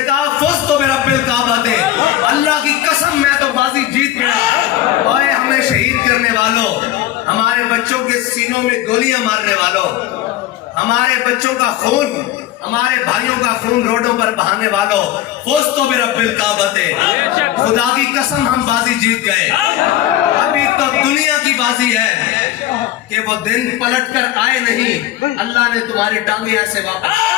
نے کہا فزت برب الکعبہ، اللہ کی قسم میں تو بازی جیت گیا۔ اور ہمیں شہید کرنے والوں، ہمارے بچوں کے سینوں میں گولیاں مارنے والوں، ہمارے بچوں کا خون، ہمارے بھائیوں کا خون روڈوں پر بہانے والوں، فزت برب الکعبہ، خدا کی قسم ہم بازی جیت گئے۔ ابھی تو دنیا کی بازی ہے کہ وہ دن پلٹ کر آئے نہیں، اللہ نے تمہاری ٹانگیں ایسے واپس۔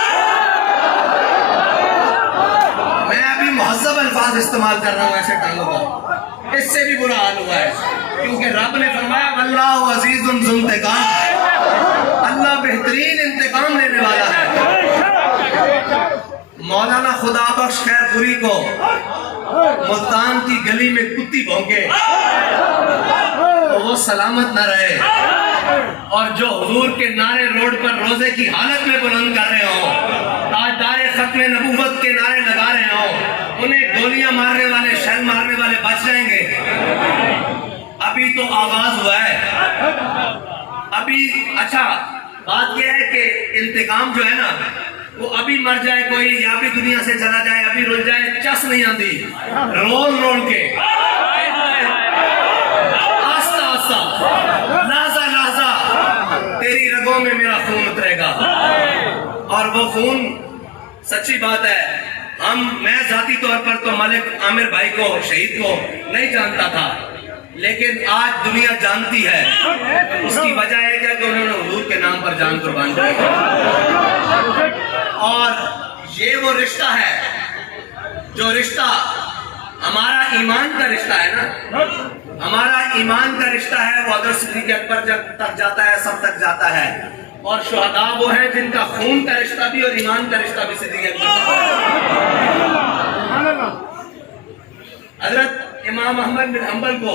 میں ابھی مہذب الفاظ استعمال کر رہا ہوں ایسے ٹانگوں کا، اس سے بھی برا حال ہوا ہے، کیونکہ رب نے فرمایا واللہ عزیز ذو انتقام، اللہ بہترین انتقام لینے والا ہے۔ مولانا خدا بخش خیر پوری کو ملتان کی گلی میں کتی بھونکے تو وہ سلامت نہ رہے، اور جو حضور کے نعرے روڈ پر روزے کی حالت میں بلند کر رہے ہوں، تاجدار ختم نبوت کے نعرے لگا رہے ہوں، انہیں گولیاں مارنے والے، شل مارنے والے بچ جائیں گے؟ ابھی تو آغاز ہوا ہے۔ ابھی اچھا بات یہ ہے کہ انتقام جو ہے نا، وہ ابھی مر جائے کوئی یا ابھی دنیا سے چلا جائے، ابھی رول جائے، چس نہیں آندی، رول کے آستہ آستہ، لحظہ لحظہ تیری رگوں میں میرا خون اترے گا۔ اور وہ خون، سچی بات ہے، میں ذاتی طور پر تو ملک عامر بھائی کو، شہید کو نہیں جانتا تھا، لیکن آج دنیا جانتی ہے۔ اس کی وجہ ایک ہے کہ انہوں نے حضور کے نام پر جان قربان کی، اور یہ وہ رشتہ ہے جو رشتہ ہمارا ایمان کا رشتہ ہے نا، ہمارا ایمان کا رشتہ ہے، وہ حضرت صدیق اکبر تک جاتا ہے، سب تک جاتا ہے۔ اور شہداء وہ ہیں جن کا خون کا رشتہ بھی اور ایمان کا رشتہ بھی صدیق اکبر۔ حضرت امام احمد بن حنبل کو،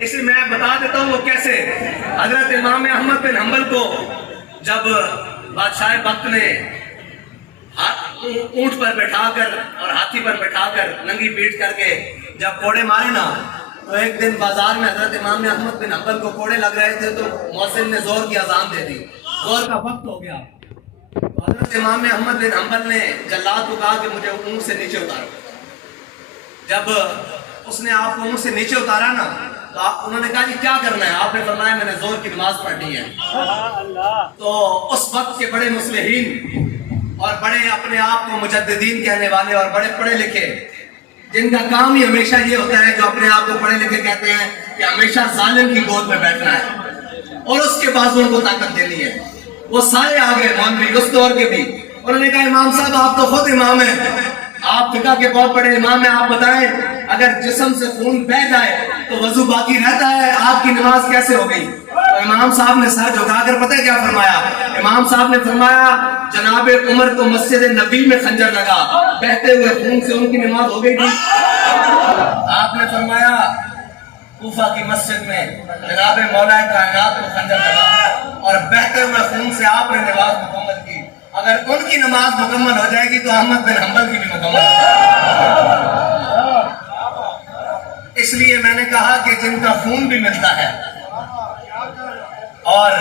اس لیے میں بتا دیتا ہوں وہ کیسے۔ حضرت امام احمد بن حنبل کو جب بادشاہ وقت نے اونٹ پر بٹھا کر اور ہاتھی پر بٹھا کر ننگی پیٹ کر کے جب کوڑے مارے نا، تو ایک دن بازار میں حضرت امام احمد بن حنبل کو کوڑے لگ رہے تھے، تو مؤذن نے زور کی اذان دے دی، زور کا وقت ہو گیا۔ حضرت امام احمد بن حنبل نے جلاد کو کہا کہ مجھے اونٹ سے نیچے اتارو۔ جب اس نے آپ کو اونٹ سے نیچے اتارا نا، تو انہوں نے کہا جی کیا کرنا ہے؟ آپ نے فرمایا میں نے زور کی نماز پڑھنی ہے۔ تو اس وقت کے بڑے مصلحین اور بڑے اپنے آپ کو مجددین کہنے والے اور بڑے پڑھے لکھے، جن کا کام ہی ہمیشہ یہ ہوتا ہے، جو اپنے آپ کو پڑھے لکھے کہتے ہیں، کہ ہمیشہ ظالم کی گود میں بیٹھنا ہے اور اس کے بازوؤں کو طاقت دینی ہے، وہ سارے آگے مولوی اس دور کے بھی، انہوں نے کہا امام صاحب آپ تو خود امام ہیں، آپ فقہ کے بہت بڑے امام ہیں، آپ بتائیں اگر جسم سے خون بہہ جائے تو وضو باقی رہتا ہے، آپ کی نماز کیسے ہو گئی؟ تو امام صاحب نے سر جھکا کر پتہ کیا فرمایا؟ امام صاحب نے فرمایا جناب عمر کو مسجد نبی میں خنجر لگا، بہتے ہوئے خون سے ان کی نماز ہو گئی تھی۔ آپ نے فرمایا کوفہ کی مسجد میں جناب مولا کائنات کو خنجر لگا اور بہتے ہوئے خون سے آپ نے نماز مکمل کی۔ اگر ان کی نماز مکمل ہو جائے گی تو احمد بن حنبل کی بھی مکمل ہو جائے گی۔ اس لیے میں نے کہا کہ جن کا خون بھی ملتا ہے اور